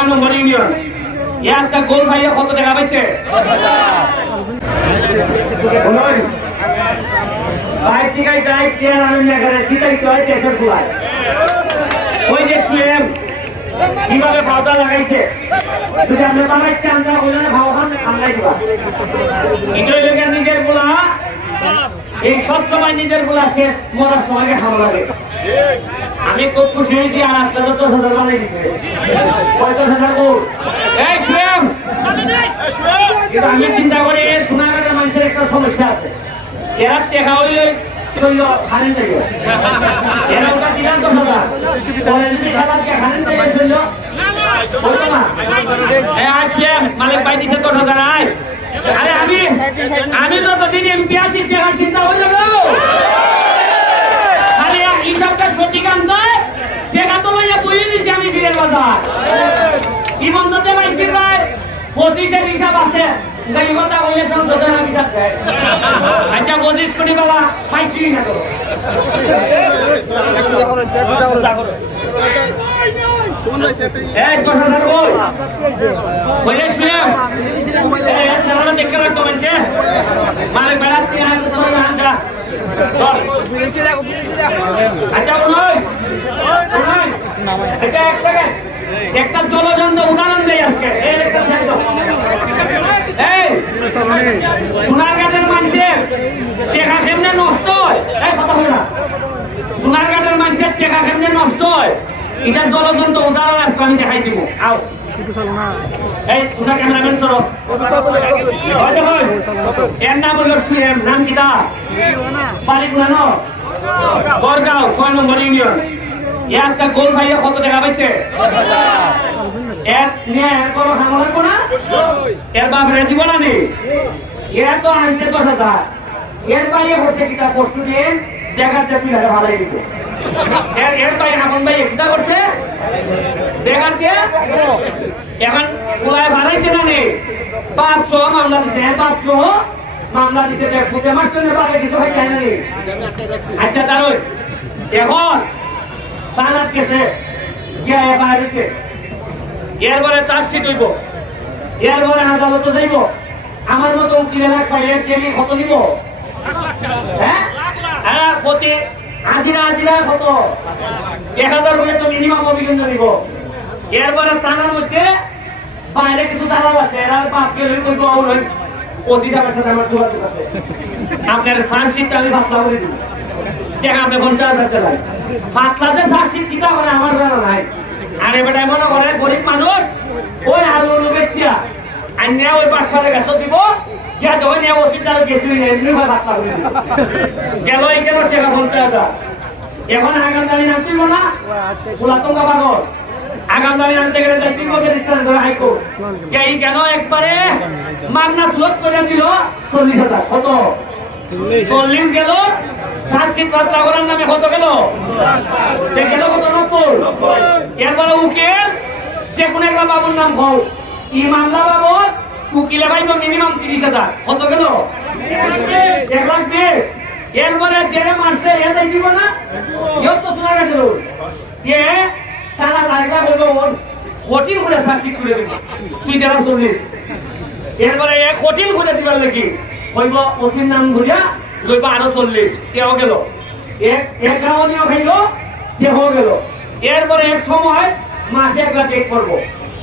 ছয় নম্বর ইউনিয়ন। আজকে গোল ভাইয়া কত টাকা পাইছে? ভাই আছে যাই কেয়ার আনন্দ এখানে চিতাই তো হয় দেশের ওই যে সুয়েম কীভাবে খাওয়া লাগাইছে? যদি আমরা বানাইছি আমরা ওই খাওয়া খান আমরাই দিবা? এটাই লোকের নিজেরগুলা এই সব সময় নিজেরগুলা শেষ, মরার সময়কে খাওয়া লাগে। আমি খুব খুশি হয়েছি আর আজকে তো হাজার বানাই দিছে দশ হাজার কোট আমি চিন্তা করি সোনাগাঁয়ের মানুষের একটা সমস্যা আছে। এরা টেকা হইলে আমি আমি এমপি আছি চিন্তা হইল না খালি হিসাবটা সঠিক আনতে টেকা তো লইয়া বইয়ে দিছি আমি বীরের বাজার বন্ধতে পাইছি প্রায় পঁচিশের হিসাব আছে গাই কথা হইলে সংশোধন হিসাব দেয়? আচ্ছা পঁচিশ কোটি বাবা পাইছি এই এই একটা জলজন্ত উদাহরণ দেই আজকে। সোনারঘাটের মানুষের টেকা কেমনে নষ্ট হয়। সোনারঘাটের মানুষের টেকা কেমনে নষ্ট হয়। এটা জলজন্ত উদাহরণ আজকে আমি দেখাই দিব। আও। চলো। নাম হলো নাম ছয় ইউনিয়ন। এ গোল ভাইয়া কত টাকা পাইছে? লাগবো না? বাপ না এর তো আনছে দশ হাজার। এর বাইরে হচ্ছে কিটা এর ভাই একটা করছে দেখার কে এখন ফুলায় না নি? পাঁচশো মামলা দিছে পাঁচশো মামলা দিছে দেখ ফুটে মারছে না হয় আচ্ছা দারুণ এখন তালাত গেছে গিয়া এবার হয়েছে এরপরে চার্জশিট হইব। এরপরে আদালত যাইব। আমার মতো উকিলে লাখ পাইলে কেমি কত নিব? হ্যাঁ? হ্যাঁ প্রতি আজিরা আজিরা কত? এক হাজার করে তো মিনিমাম অভিযোগ নিব। এরপরে থানার মধ্যে বাইরে কিছু দালাল আছে, এরা বাপ গেলে আউল হই পঁচিশ হাজার সাথে আমার যোগাযোগ আছে। আপনার চার্জশিটটা আমি ভাবলা করে দিব। টাকা আপনি পঞ্চাশ হাজার দেবেন পাতলা যে চার্জশিট টিকা করে আমার জানা নাই। আর এবারে মনে করে, গরিব মানুষ, ওই আলু আলু বেচিয়া ওই বাচ্চারে গেছো দিব ইয়া যখন নেওয়া ওষুধটা গেছি এমনি এই গেল টাকা পঞ্চাশ হাজার এখন আগাম দামি নামতিব না? পুরাতন পাগল আগাম দামি আনতে গেলে যাই, তিন বছর স্থান ধরে সুরত করে দিল, চল্লিশ হাজার, কত? চল্লিশ গেল এরপরে উকিল, যে কোনো একটা বাবুর নাম কও। ই মামলা বাবদ উকিলে পাইব মিনিমাম তিরিশ হাজার। কত গেল? এ যাই দিব না? ইয়ত তো শোনা গেছিল এ, তারা লাইকা বলব কঠিন করে দিবি। তুই দেড় চল্লিশ এরপরে এক কঠিন করে দিবার লাগি। কইব, ওসির নাম ঘুরিয়া লইবা আরও চল্লিশ তেও গেল। এক এক নিয়েও খাইল তেও গেল। এরপরে এক সময় মাসে একটা ডেট করব।